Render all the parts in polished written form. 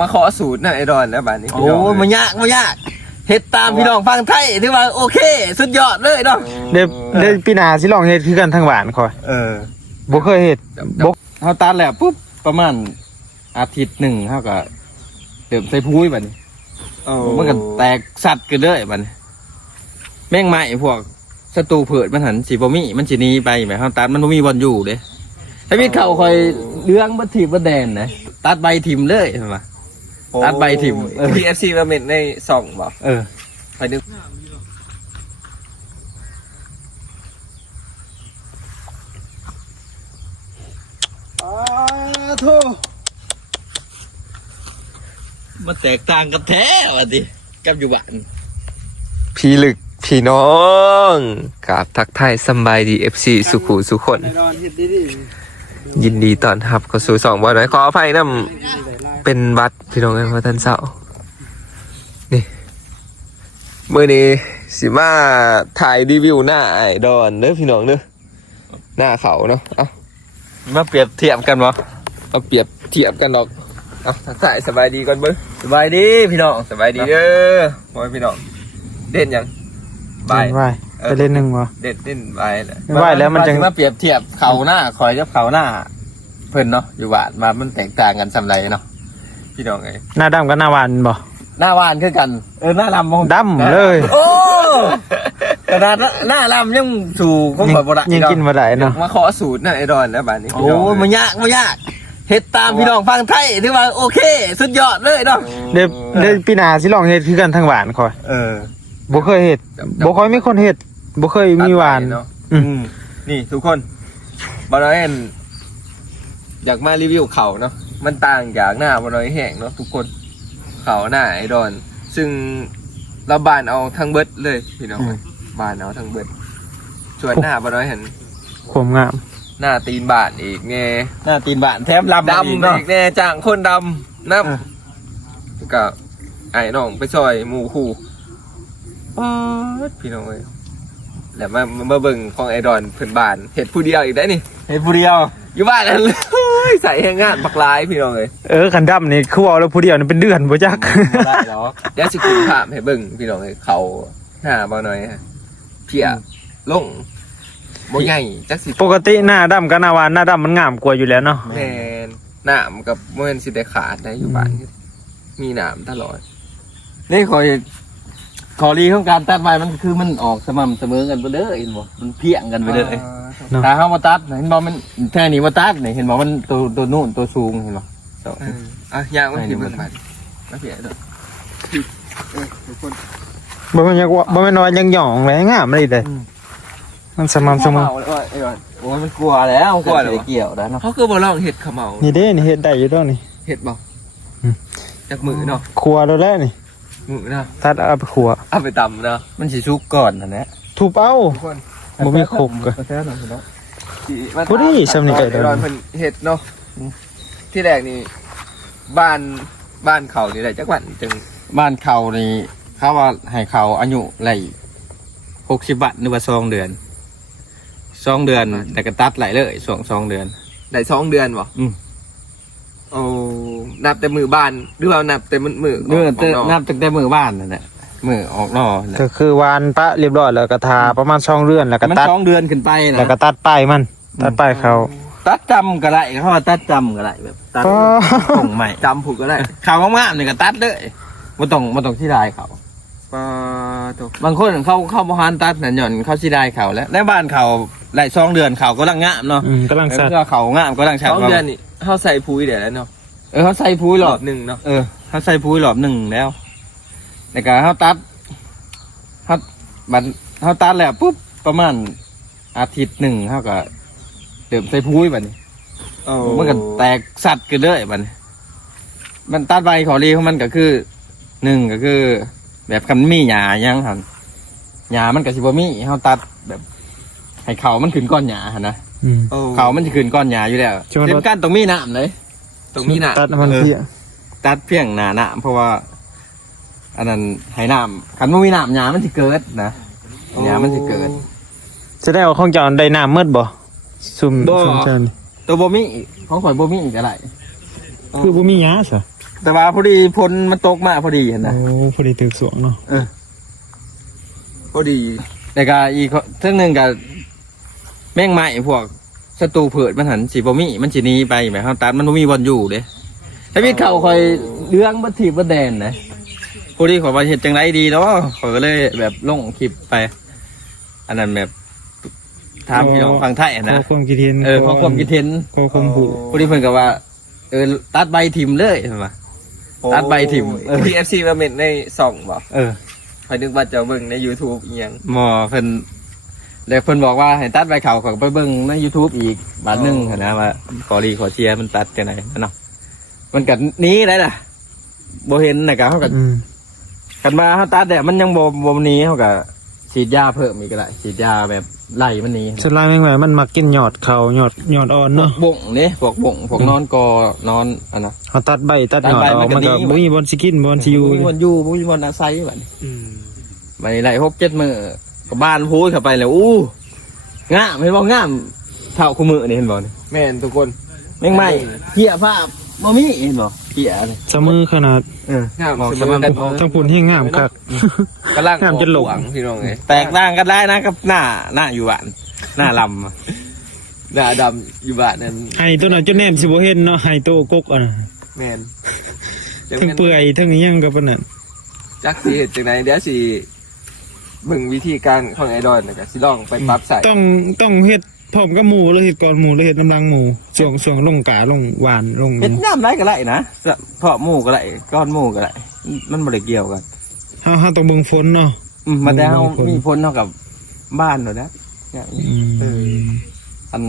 มาขอสูตรนะไอดอนแล้วบ้านนี้โอ้มันยากเฮ็ดตามพี่น้องฟังไทยถือว่าโอเคสุดยอดเลยเนาะเดี๋ยวปีหน้าสิลองเฮ็ดคือกันทางบ้านคอยบ่เคยเฮ็ดบ่เฮาตัดแล้วปุ๊บประมาณอาทิตย์หนึ่งเฮาก็เติมใส่พุ้ยบัดนี้มันก็แตกสัตว์กันเลยบัดนี้แม่งไม้พวกศัตรูเผือดมันหันสิบ่มีมันสิหนีไปแหมเฮาตัดมันบ่มีบ่อนอยู่เด้ถ้ามีเขาคอยเลี้ยงบ่ถีบบ่แดนนะตัดใบถิ่มเลยใช่ป่ะตัดใบถิ่มPFC มาเม็ดใน2บ่ไปดึกมันแตกต่างกันแท้ว่ะดิกับอยู่บ้านพี่ลึกพี่น้องกับทักทายสำบายดี FC สุขุสุคนยินดีต้อนรับเข้าสู่2บ่น้อยขออภัยนำเป็นวัดพี่น้องกันเพราะท่านเศร้านี่มื้อนี้สิมาถ่ายรีวิวหน้าไอดอนเด้อพี่น้องเด้อหน้าเขาเนาะเอามาเปรียบเทียบกันบ่เอาเปรียบเทียบกันดอกเอาทักทายสบายดีก่อนเบิ่ง สบายดีพี่น้อง สบายดีเด้อพ่อพี่น้องเด่นยังบายไปเล่นหนึ่งวะเด่นบายแหละบายแล้วมันจะมาเปรียบเทียบเขาหน้าคอยกับเขาหน้าเพิ่นเนาะอยู่บ้านมามันแตกต่างกันสำไรเนาะพี่น้องไงหน้าดำกับหน้าหวานบ่หน้าหวานคือกันหน้าลำมองดำเลยโอ้ขนาดหน้าลำยังสู่คงแบบบ่ได้ยังกินบ่ได้เนาะมาขอสูตรนะไอดอนแล้วบ้านนี้โอ้มันยากเฮ็ดตามพี่น้องฟังไทยถือว่าโอเคสุดยอดเลยเนาะเดี๋ยวปีหน้าสิลองเฮ็ดคือกันทางหวานคอยบ่เคยเฮ็ดบ่ค่อยมีคนเฮ็ดบ่เคยมีหวานนี่ทุกคนบ่น้อยอยากมารีวิวเขาเนาะมันต่างจากหน้าบ่น้อยแห้งเนาะทุกคนเขาหน้าไอดอนซึ่งเราบานเอาทั้งเบิดเลยพี่น้องบานเอาทั้งเบิดส่วนหน้าบ่น้อยเห็นความงามหน้าตีนบานอีกไงหน้าตีนบานแถมดำอีกแน่จ้างคนดำน้ำก็ไอ้น้องไปซอยหมูคู่พี่น้องเลยแล้วมาเบิ่งของไอดอนเพิ่นบานเห็ดผู้เดียวอีกได้นี่เห็ดผู้เดียวอยู่บ้านนั่นเลยใส่แห้งงานบักลายพี่น้องเลยขันดำนี่คือว่าแล้วผู้เดียวนี่เป็นเดือนบ่จักได้หรอเดี๋ยวสิคุณภาพให้เบิ่งพี่น้องเลยเขาหน้าบ่น้อยเพียลงบ่ใหญ่จักสิปกติหน้าดำกับหน้าหวานหน้าดำมันงามกว่าอยู่แล้วเนาะแม่นหน้ากับบ่แม่นสิได้ขาดได้อยู่บ้านมีหนามตลอดนี่ขอรีของการตัดไม้มันคือมันออกสม่ำเสมอกันไปเลยเห็นบ่มันเพี้ยงกันไปเลยถ้าเขามาตัดเห็นบ่มันแค่นี้มาตัดนี่เห็นบ่มันตัวนู่นตัวสูงเห็นบ่ยางมันสิมันมาเพี้ยด้วยทุกคนบ่แม่นยังบ่แม่นว่ายังหย่องแลงามเลยเด้มันสม่ำเสมอโอ้มันกลัวแล้วกลัวเกี่ยวแล้วเนาะเขาคือบ่ลองเห็ดขมเหลานี่เด้นี่เห็ดได้อยู่ด้วยนี่เห็ดบ่จากมือเนาะครัวแล้วแหละนี่มือเนาะตัดเอาไปครัวเอาไปตำเนาะมันสิสุกก่อนนั่นแหละทุบเอาบ่มีขบก็บ่ดีสำนี่ไก่ดอนเพิ่นเห็ดเนาะที่แรกนี่บ้านเขานี่ได้จักวันจึงบ้านเขานี่เขาว่าให้เขาอายุไหล60 บาทหรือว่า2 เดือน2 เดือนแต่ก็ตัดไหลเลย2 เดือนได้2 เดือนบ่โอ้นับแต่มือบ้านหรือว่านับแต่มือนับตั้งแต่มือบ้านนั่นแหละมือออกนอกก็คือวานปะเรียบร้อยแล้วก็ทาประมาณ2 เดือนแล้วก็ตัด2 เดือนขึ้นไปนะแล้วก็ตัดป้ายมันตัดป้ายเขาตัดจำก็ได้เขาว่าตัดจำก็ได้แบบตัดตรงใหม่จำผูกก็ได้เขามากๆนี่ก็ตัดเลยมาต้องที่ได้เขาบางคนเขาบ่ฮันตัดนั่นหย่อนเขาสิได้เขาแล้วในบ้านเขาไหล2 เดือนเขาก็ลังงามเนาะกำลังสัตว์เขางามก็ลังชัด2 เดือนนี่เขาใส่ปุ๋ยเดี๋ยวแล้วเนาะเขาใส่ปุ๋ยหลอบ1เนาะเขาใส่ปุ๋ยหลอบ1แล้วในการเขาตัดเขาตัดแล้วปุ๊บประมาณอาทิตย์1เขาก็เติมใส่ปุ๋ยแบบนี้มันก็แตกสัตว์กันเลยแบบนี้มันตัดใบขอรีของมันก็คือ1ก็คือแบบคันมีหญ้ายังหั่นหญ้ามันก็สิบ่มีเฮาตัดแบบให้เขามันขึ้นก้อนหญ้าหั่นนะเขามันสิขึ้นก้อนหญ้าอยู่แล้วเต็มกันต้องมีน้ำเลยต้องมีน้ำตัดมันเพี้ยตัดเพียงหน้าน้ำเพราะว่าอันนั้นให้น้ำคันบ่มีน้ำหญ้ามันสิเกิดนะหญ้ามันสิเกิดจะได้ว่าของเจ้าได้น้ำมืดบ่ซุ่มเจ้านี่ตัวบ่มีของข่อยบ่มีอีกอะไรคือบ่มีหญ้าซะ แต่ว่าพอดีพลมันตกมาพอดีเห็นนะ โอ้พอดีตึกสวงเนาะ พอดี แต่ก็อีกเรื่องหนึ่งกับแม่งไม้พวกศัตรูเผิดมันหันสีบ่มีมันสีนี้ไปแบบเขาตัดมันบ่มีบอลอยู่เด้ถ้าพี่เขาคอยเลี้ยงบัดถีบบัดแดนนะพอดีขอยว่าเห็ดจังไรดีเนาะขอยก็เลยแบบลงคลิปไป อันนั้นแบบถามพี่น้องฟังไทย ขอ นะ ความคิดเห็น ขอความคิดเห็น ขอความหู พอดีเพิ่นก็ว่าตัดใบทิมเลยใช่ไหม ตัดใบถิ่ม พีเอฟซีมาเม็ดในส่องบอก เ คอยนึกว่าจะเบิ่งใน YouTube อีหยัง หมอเพิ่นแล้วเพิ่นบอกว่าให้ตัดใบเขาก็ไปเบิ่งใน YouTube อีกบาทหนึงหั้นนะว่าขอรีขอเชียร์มันตัดจังไดเนาะมันก็หนี้ได้ล่ะบ่เห็นน่ะก็เฮาก็ อืม กันมาเฮาตัดแต่มันยังบ่หนี้เฮาก็ฉีดยาเพิ่มอีกก็ได้ฉีดยาแบบไล่มันหนี้ สลายแมงแบบมันมักกินยอดเขายอดอ่อน พว เนาะ กบ่งนี่พวกบ่งพวกนอนกอนอนอันน่ะ เขาตัดใบตัดยอด ตัดใบ อ มั อก นก็ มันก็ ดี บ่มีบอลสิกินบอลสิอยู่ บ่มีวันอยู่บ่มีวันอาศัยบัดนี้ อืม บัดนี้ไล่6-7มื้อก็บ้านพูดเข้าไปแล้วอู้งามเห็นบ่งามเท่าคู่มือนี่เห็นบ่นี่ แม่นทุกคน แม่งไม่เหี้ยภาพบ่มีเห็นบ่เหี้ยเลย เสมอขนาด งาม บอก เสมอกัน ทั้งปุ่นที่งามคัก กำลัง งามจนหลง ออกหวัพี่น้องไง แตกต่างกันได้นะกับหน้าอยู่บ้านหน้าลำ หน้าดำอยู่บ้านนั่น ไห้ตัวนั้นจนแนมสิบ่เห็นเนาะไห้โตกกอ่ะนะ แม่น ทั้งเปื่อยทั้งอิหยังก็ปานนั้น จักสิเฮ็ดจังไดเดี๋ยวสิเบิ่งวิธีการของไอดอนแล้วก็สิลองไปปรับใส่ ต้องเฮ็ดพร้อมกับหมูแล้วเฮ็ดก่อนหมูแล้วเฮ็ดน้ำลังหมูช่วงลงกาลงหวานลง เฮ็ดน้ำไรก็ได้นะเพาะหมูก็ได้ก้อนหมูก็ได้มันบ่ได้เกี่ยวกัน เฮาต้องเบิ่งฝนเนาะ มาแต่เฮา ผล มีผลเท่ากับบ้านเนาะนะเนี่ย อัน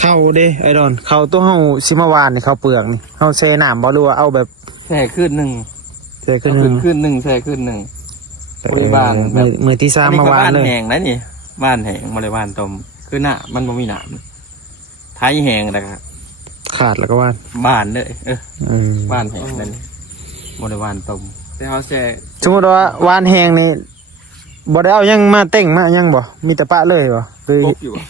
เข้าเด้ไอ้ดอนเข้าตัวเฮาสิมาหวานนี่เข้าเปลือกนี่เฮาแช่น้ำบ่หรือว่าเอาแบบ แช่ขึ้นหนึ่ง แช่ขึ้น เอา นึง ขึ้นหนึ่งแช่ขึ้นหนึ่ง บริบาลแบบ มือที่3มาหวาน บ้าน เลย แห้งนะนี่บ้านแห้งบริบาลต้มคือหน้ามันบ่มีน้ำไทยแห้งแต่ก็ ขาดแล้วก็หวาน บ้านเลยเออ บ้านแห้งนั่นบริบาลต้ม แต่เฮาแช่ สมมุติว่าหวานแห้งนี่บ่ได้เอาหยังมาเต้งมาหยังบ่มีแต่ปะเลยบ่หรือก บอยู่บ่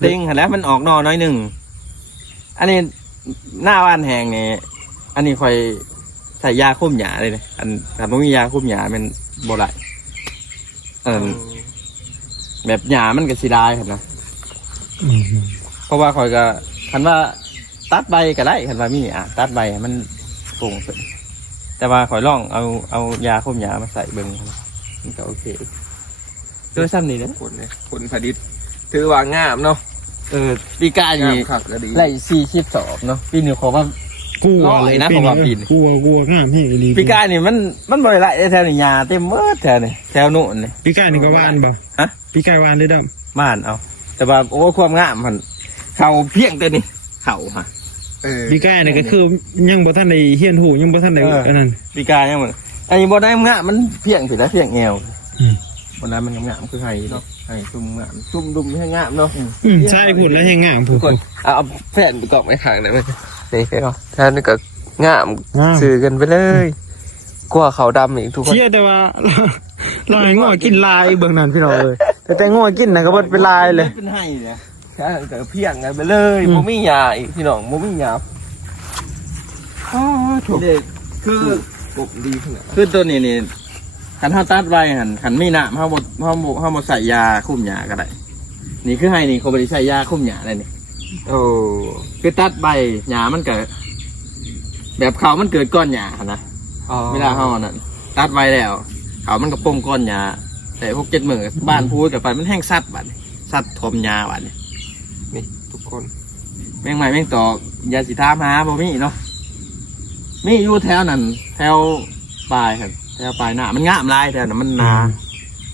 เต็งหั้นแหล้วมันออกนอน้อยหนึ่งอันนี้หน้าบ้านแห้งนี่อันนี้คอยใส่ยาคุมหยาเลยเนี่ยอันถ้าไม่มียาคุมหยาเป็นบ่ได้แบบหยามันก็สิได้ครับนะ อืม เพราะว่าคอยก็คันว่าตัดใบก็ได้คันว่ามีตัดใบให้มันโป่งขึ้นแต่ว่าคอยลองเอายาคุมหยามาใส่เบิ่งมันก็โอเคโดยซ้ำนี่นะ ผลผลิตถือว่างามเนาะ ปีกาย งาม นี่ คักก็ดี ไล่40สอบเนาะปีนี้ขอว่า กลัว ร้อยนะผมว่าปีน กลัวงามแฮงอีหลี ปีกายนี่มันบ่ได้ไล่ได้แถวนี้ยาเต็มเบิดแถวนี่แถวโน่นนี่ ปีกายนี่ก็หวานบ่ ฮะ ปีกายหวานได้ดำ บ้านเอา แต่ว่าโอ้ความงามมันเขาเพียงแต่นี่เขาฮะ ปีกายนี่ก็คือยังบ่ทันได้เฮียนหูยังบ่ทันได้อันนั้น ปีกายยังมันอันนี้บ่ได้งามมันเพียงสิแล้วเพียงแอว อืม บ่ได้มันงามคือไห้เนาะไห้ซุ่มงาม ชุ่มดุมให้งามเนาะ ใช่พูดแล้วยังงามพู ทุ ด กคนเอาแผ่นไปกรอบไว้ข้างได้ไหมนี่ไปเอาท่านก็งาม งาม สื่อกันไปเลยกลัวเขาดำอีกทุกคน เชื่อแต่ว่า เราให้ง้อกินลายเบื้องนั้นพี่น้องเลยแต่ง้อกินน่ะก็บ่เป็นลายเลย เป็นไห้เลย ใช่แต่เพียงกันไปเลย อืม โมมี่ยาอีกพี่น้องโมมี่ยาถูก นี่คือ กบดีขนาด คือตัวนี้นี่คันเฮาตัดไว้หั่นคันมีน้ำเฮาบ่ใส่ยาคุมหยาก็ได้นี่คือไห้นี่เขาบ่ได้ใส่ยาคุมหยาเลยนี่ โอ้ คือตัดใบหญ้ามันเกิดแบบเขามันเกิดก้อนหญ้าหั่นนะ เวลาเขานั่นตัดไว้แล้วเขามันก็ปงก้อนหญ้าแต่6-7 มื้อบ้านพูดกับไปมันแห้งสัดบัดนี้สัดทมหญ้าบัดนี้ นี่ทุกคน แมงใหม่แมงตอกยาสีทามหาบ่มีเนาะมีอยู่แถวนั้นแถวปลายครับแถวปลายหน้ามันงามลายแถวนั้นมันหนา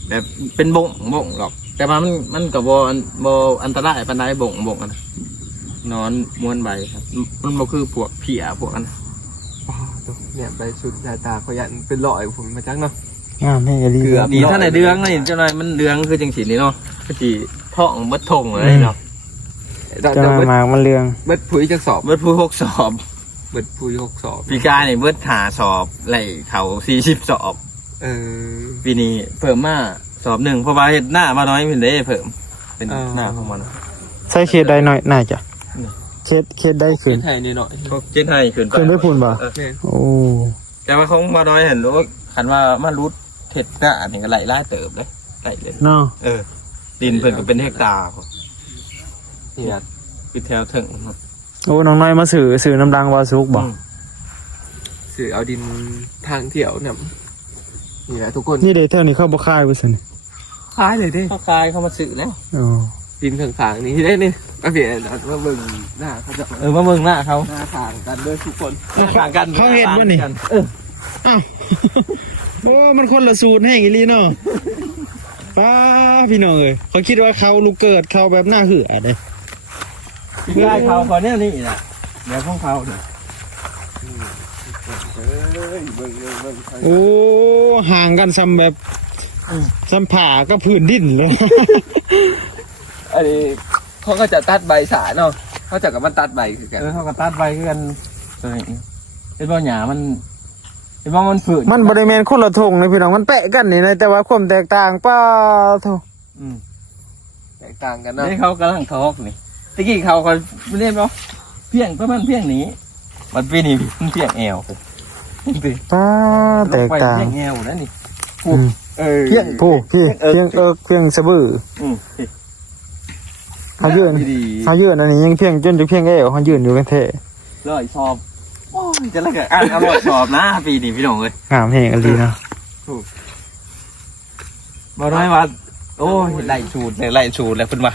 แบบเป็นบงหรอก แต่ว่ามันกับบ่อันตรายปานใดบงอันนะนอนม้วนใบครับมันบ่คือพวกเพียพวกอัน ว้าวตัวเนี่ยไปสุดสายตาเขายันเป็นรอยผมมาจังเนาะ งามแห้งอีหลี เกือบ นี่ถ้าไหนเดืองนี่เจ้านายมันเดืองคือจังสีนี่เนาะคือสีท่องเบิดทงเลยเนาะ จะมาหมากมันเรือง เบิดผุยจักสอบ เบิดผู้6 สอบ เบิดผุย6 สอบ ปีกายนี่เบิด5 สอบไหลเขา40 สอบ เออ ปีนี้เพิ่มมาสอบหนึ่งเพราะว่าเห็ดหน้ามาน้อยเพิ่นได้เพิ่มเป็น อ๋อ หน้าของมัน ใส่เขียดได้หน่อยน่าจะ เคสได้ ขึ้ ขึ้ น น ไทยนิดหน่อย พวกเจ็ดให้ขึ้นไป ขึ้นไปพุ่นบ่ แม่น โอ้ แต่ว่าเขามาน้อยเห็นว่าคันว่ามันรุดเห็ดหน้านี่ก็ไหลไล่เติบเลยไหลเลย เนาะ ดินเพิ่นก็เป็นเฮกตาร์นี่นะปิดแถวถึง โอ้น้องน้อยมาสื่อน้ำดังวาสุกบ่ สื่อเอาดินทางเที่ยวเนี่ยนี่แหละทุกคน นี่เด้เท่านี้เข้าบ่คายไปซั่น คล้ายเลยดิ เขาคายเขามาซื้อแล้ว อ๋อ ดินข้างๆนี่ได้นี่มาเปลี่ยนมาเบิ่งหน้าเขาจะ มาเมืองหน้าเขา หน้าทางกันด้วยทุกคน ต่างกัน เขาเห็นบ่นี่ อ้าว โอ้มันคนละสูตรแห่งอีหลีเนาะป้าพี่น้องเอ้ยเขาคิดว่าเขาลูกเกิดเขาแบบหน้าเหื่อเด้ คือไอ้เขาคนนี้นี่แหละเดี๋ยวพวกเขาเนี่ย เอ้ยเบิ่ง โอ้ห่างกันซ้ำแบบซ้ำผ่าก็พื้นดินเลย อันนี้เขาก็จะตัดใบสาเนาะเขาจะกับมันตัดใบคือกัน เขาก็ตัดไปคือกันตัวนี้เป็นบ่หยามันเป็นว่ามันฝืน มันบริเวณคนละทงเลยพี่น้องมันแปะกันนี่นะแต่ว่าความแตกต่างป้าโถ แตกต่างกันเนาะ นี่เขากำลังทอกนี่ตะกี้เขาไม่เรียบร้อยเพียงประมาณเพียงนี้มันปีนี้มันเพียงแอว ป้าแตกต่าง เพียงแอวนั่นนี่ อืม เพียง ผู้พี่เพียงเพียงสะบือเขายืน ดี เขายืนอันนี้ยังเพียงจนถึงเพียงเอวเขายืนอยู่กันเท่ ร้อยสอบโอ้ยจะแล้วก็อร่อยสอบนะปีนี้พี่น้องเลย งามแห่งอันดีเนาะ บอกได้ว่าโอ้ยไล่ชูดไล่ชูดแล้วคุณว่า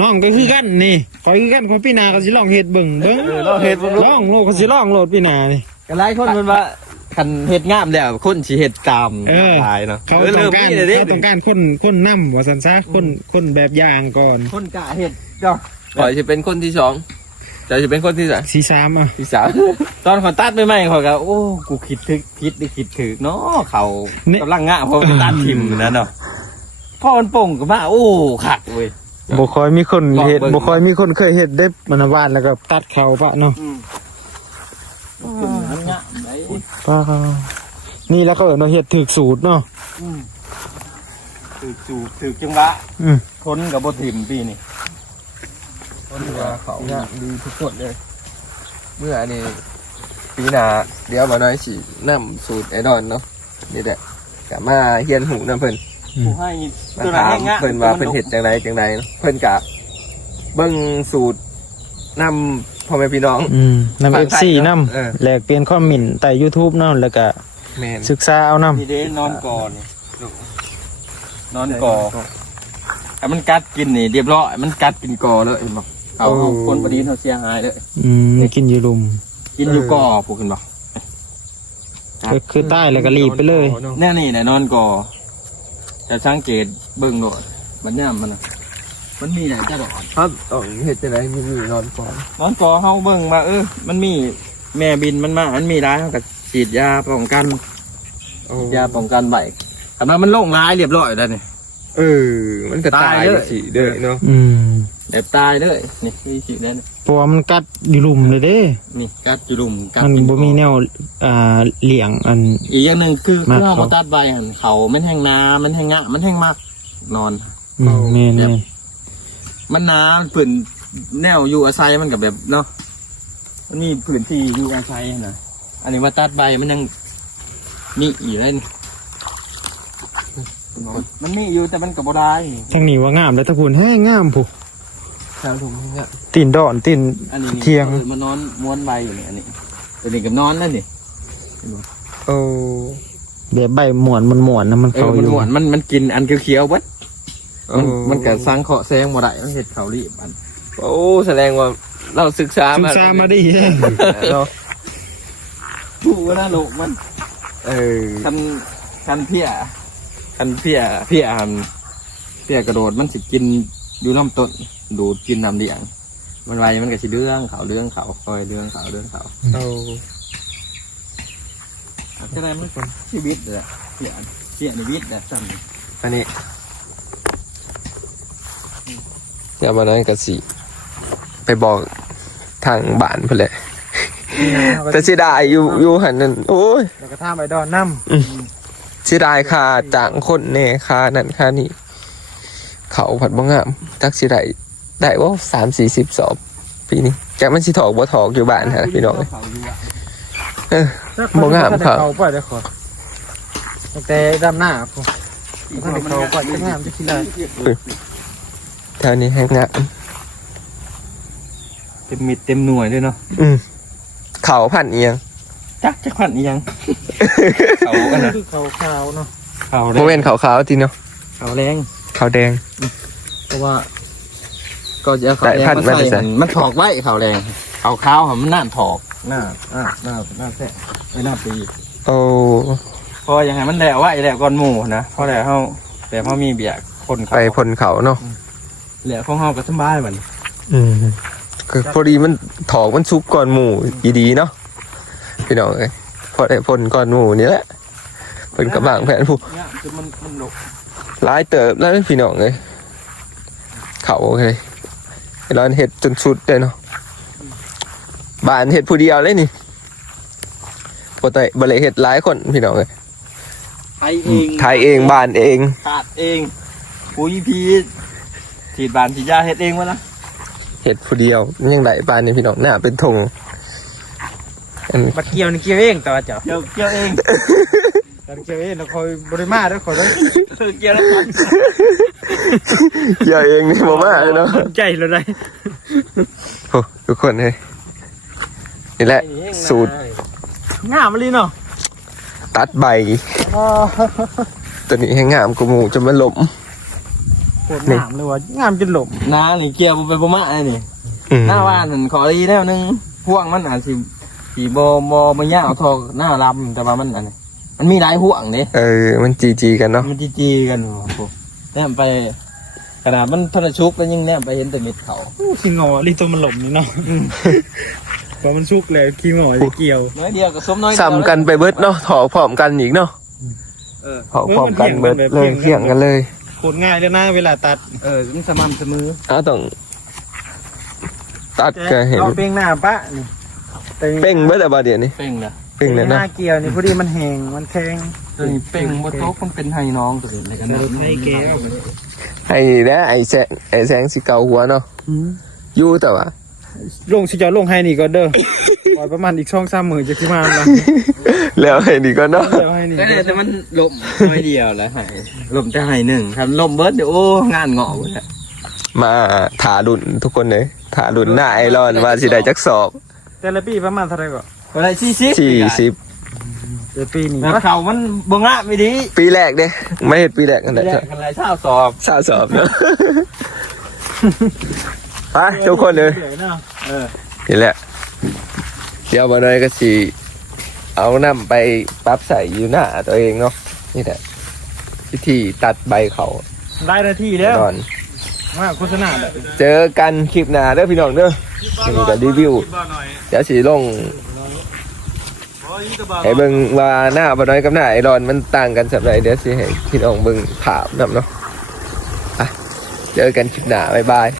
น้องก็คือกันนี่คอยคือกันขอพี่นาเขาสิลองเฮ็ดเบิ่งลองโลดเขาสิลองโลดพี่นานี่ ก็ไล่คนมันว่าคันเห็ดงามแล้วคนสิเห็ดตามตายเนาะ เขาต้องการคนนำว่าสันซะคนแบบอย่างก่อน คนกะเห็ดเนาะ ก่อนจะเป็นคนที่สองจะเป็นคนที่สาม สีสามอ่ะ ที่สาม ตอนขอตัดใหม่ๆขอยก็โอ้กูคิดถึกเนาะเขากำลังงะเพราะมันตัดทิมนะเนาะพอมันป่งก็มาโอ้ขัดเว้ย บ่ค่อยมีคนเฮ็ดบ่ค่อยมีคนเคยเฮ็ดได้มันวานแล้วก็ตัดเขาปะเนาะ มันงะไหน ป้านี่แล้วเขาเอิ้นว่าเฮ็ดถูกสูตรเนาะ ถือจังหวะ อืม ทนกับบทิมปีนี่ คนที่ว่าเขาเนี่ยดีทุกคนเลยเมื่ออันนี้ปีหน้าเดี๋ยวมาน้อยสินำสูตรไอดอนเนาะนี่แหละกะมาเฮียนหูน้ำเพิ่น ผู้ให้ มาถามเพิ่นว่าเพิ่นเฮ็ดจังไดเนาะเพิ่นกะเบิ่งสูตรนำพ่อแม่พี่น้อง นำ FC นำ เออ แลกเปลี่ยนคอมเมนต์ใต้ YouTube เนาะแล้วก็ แม่น ศึกษาเอานำ นี่เด้นอนก่อนนอนก่อแต่มันกัดกินนี่เรียบร้อยมันกัดกินก่อเลยเห็นบ่เอาคนพอดีเขาเสียหายเลย กินอยู่ลุม กินอยู่ก่อพวกเห็นบ่ คือใต้แล้วก็รีบไปเลย แน่นี่แหละนอนก่อจะสังเกตเบิ่งโดดมันย่ำมันน่ะมันมีไหนจะดอก ครับเฮ็ดจังไดมีนอนก่อน นอนก่อเฮาเบิ่งมามันมีแม่บินมันมามันมีร้ายเฮาก็ฉีดยาป้องกันยาป้องกันใบแต่มันโล่งร้ายเรียบร้อยแล้วนี่ มันก็ตายเลยสิเด้อเนาะ แบบตายเลยนี่มีฉีดแล้วนี่ เพราะว่ามันกัดอยู่ลุมเลยเด้ นี่กัดอยู่ลุมกัด มัน กิ บ่มีแนวเลี่ยงอัน อีกอย่างหนึ่งคือ มาก เฮา ครับ บ่ตัดใบหั่นเขามันแห้งนามันแห้งงะมันแห้งมากนอน แม่น มันหนาผืนแนวอยู่อาศัยมันกับแบบเนาะมันมีผืนที่อยู่อาศัยนะอันนี้ว่าตัดใบมันยังมีอีกเลยนี่มันมีอยู่แต่มันกับบ่ได้ ทางนี้ว่างามแล้วถ้าพูนให้งามผู้ ชาวทุ่งเนี่ย ตีนดอนตีน อันนี้ เทียง มันนอนม้วนใบอยู่นี่อันนี้ตัวนี้กับนอนนั่นนี่ โอ้ แบบใบหมวนมันหมวนนะมัน มัน เขาอยู่ ม้วนมันกินอันเขียวๆเบัดมันกัสังเคราะห์แซงบ่ได้มันเห็ดเขารีบอัน โอ้แสดงว่าเราศึกษา ศึ มาก ษามาดี เนาะ ผู้ว่าน่าโลกมัน คันเพี้ยกระโดดมันสิกินอยู่ลำต้นดูดกินน้ำเลี้ยงมันไวมันก็สิเรื่องเขาคอยเรื่องเขา โอ้ ก็ได้มันเป็นชีวิตเลยเพี้ยในวิตแบบสั่น อันนี้เดี๋ยวมาน้อยก็สิไปบอกทางบ้านเพิ่นแหละแต่เสียดายอยู่หันนั่นโอ้ย แล้วก็ท่าใบดอนน้ เสียดายค่าจ้างคนแน่ค่านั่นค่านี่เขาผัดบ่งามจักสิได้ว่า30-40 สอบ ปีนี้แกมันสิถอกบ่ถอกอยู่บ้านฮะพี่น้องบ่งามครับ เขาปล่อยได้ขอแต่ดำหน้าผมถ้าเขาปล่อยจะงามจะคิดได้ แถวนี้แห้งงาม เต็มมิดเต็มหน่วยด้วยเนาะ เขาพันเอียง จักจะขันอีหยังเขากันนะ คือเขาขาวเนาะ เขา โมเมนต์ขาวๆทีเนาะ เขาแรง ขาวแดง เพราะว่าก็จะเขา แต่ แรง พัน มา ไม่ได้ ใส่ ใส่ มันถอกไว้เขาแรงเขาขาวมันน่าถอกหน้าแท้ไม่น่าปี โอ้ พออย่างไรมันแล้วไว้แล้วก่อนหมู่นะเพราะแล้วเขาแต่พอมีเบียร์คนเขา ไปพลเขาเนาะ แล้วของเขาก็สบายเหมือน คือพอดีมันถอกมันซุกก่อนหมูอีดีเนาะพี่น้องเอ้ยพอได้พลก่อนหมูนี่แหละเป็นกระบางแผนผู้ เนี่ยคือมันหลบ ร้ายเติบแล้วพี่น้องเลยเขาเลยร้านเห็ดจนสุดเลยเนาะบ้านเห็ดผู้เดียวเลยนี่ปกติบริเห็ดหลายคนพี่น้องเลย ไทยเอง ไทยเองบ้านเอง ขาดเองปุ๋ยพีฉีดบานฉีดยาเฮ็ดเองวะนะ เห็ดผู้เดียวยังไงบ้านนี่พี่น้องหน้าเป็นธงอัน บัดเกี่ยวนี่เกี่ยวเองแต่ว่าเจ้า เกี่ยวเอง การเกี่ยวเองเราคอยบริมาด้วยคอยด้วย เกี่ยวแล้วกัน เกี่ยวเองนี่บ่มาเลยเนาะ ใจเลยได้ โอ้ทุกคนเลยนี่แหละสูตร งามเลยเนาะ ตัดใบตัวนี้ให้งามกว่าหมูจะมาหลบ โคตรงามเลยว่างามจนหลบ น้านี่เกี่ยวไปประมาณนี่หน้าว่านขอรีแล้วนึงพวกมันอาจสิสีโบมันยาวทอหน้าลำแต่ว่ามันอันนี้มันมีหลายห่วงนี่ มันจีกันเนาะ มันจีกันแนมไปขนาดมันทนชุกแล้วยังแนมไปเห็นแต่เม็ดเขา ขี้งอรีตัวมันหลบนี่เนาะพอมันชุกเลยขี้งอจะเกี่ยว น้อยเดียวกับส้มน้อย ซ้ำกันไปเบิดเนาะถอกพร้อมกันอีกเนาะถอกพร้อมกันเบิดเลยเที่ยงกันเลย โคตรง่ายเลยนะเวลาตัด มันสม่ำเสมอ ต้องตัดก็เห็น เอาเป้งหน้าปะนี่ เป้งเบิดอะบาเดียวนี่ เป้งนะ เป้งเลย ห นะ น้าเกี่ยวนี่พอดีมันแห้งมันแข็ง ตัวนี้เป้งว่าโต๊ะมันเป็นไฮน้องตัวนี้อะไรกันนะ ให้แก้ว ไอ้นะไอ้แสงสีเกาหัวเนาะอยู่แต่ว่า ลงสิจะลงให้นี่ก็เด้อปล่อยประมาณอีก2-3 มื้อจะขึ้นมาละ แล้วไอ้นี่ก็เนาะ เดี๋ยวให้นี่ แต่มันลมน้อยเดียวแล้วไฮลมแต่ไฮหนึ่งคันลมเบิร์ดเดี๋ยวโอ้งานงอกเลย มาถาดุนทุกคนเลยถาดุนหน้าไอรอนว่าสิได้จักสอบ แต่ละปีประมาณเท่าไหร่ก็ อะไร40 แต่ปีนี้ แล้วเขามันบงละไม่ดี ปีแรกเด้ไม่เห็นปีแรกกัน แร ได้ กอะไรเช้าสอบ สอบเนาะไปทุกคนเลย เดี๋ยวนะ นี่แหละเดี๋ยวมาหน่อยก็สิเอาน้ำไปปรั๊บใส่อยู่หน้าตัวเองเนาะนี่แหละวิธีตัดใบเขา ได้นาทีแล้ว นอน ว่าโฆษณาเลย เจอกันคลิปหน้าเด้อพี่น้องเด้อนี่ก็รีวิวเดี๋ยวสิลงให้เบิ่งว่าหน้าบ่น้อยกับหน้าไอรอนมันต่างกันสักไรเดี๋ยวสิให้พี่น้องเบิ่งภาพนำเนาะอ่ะเจอกันคลิปหน้าบ๊ายบาย